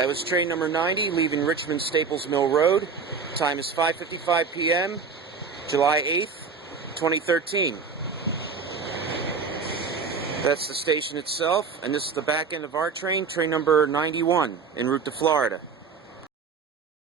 That was train number 90 leaving Richmond Staples Mill Rd. Time is 5:55 p.m., July 8th, 2013. That's the station itself, and this is the back end of our train, train number 91, en route to Florida.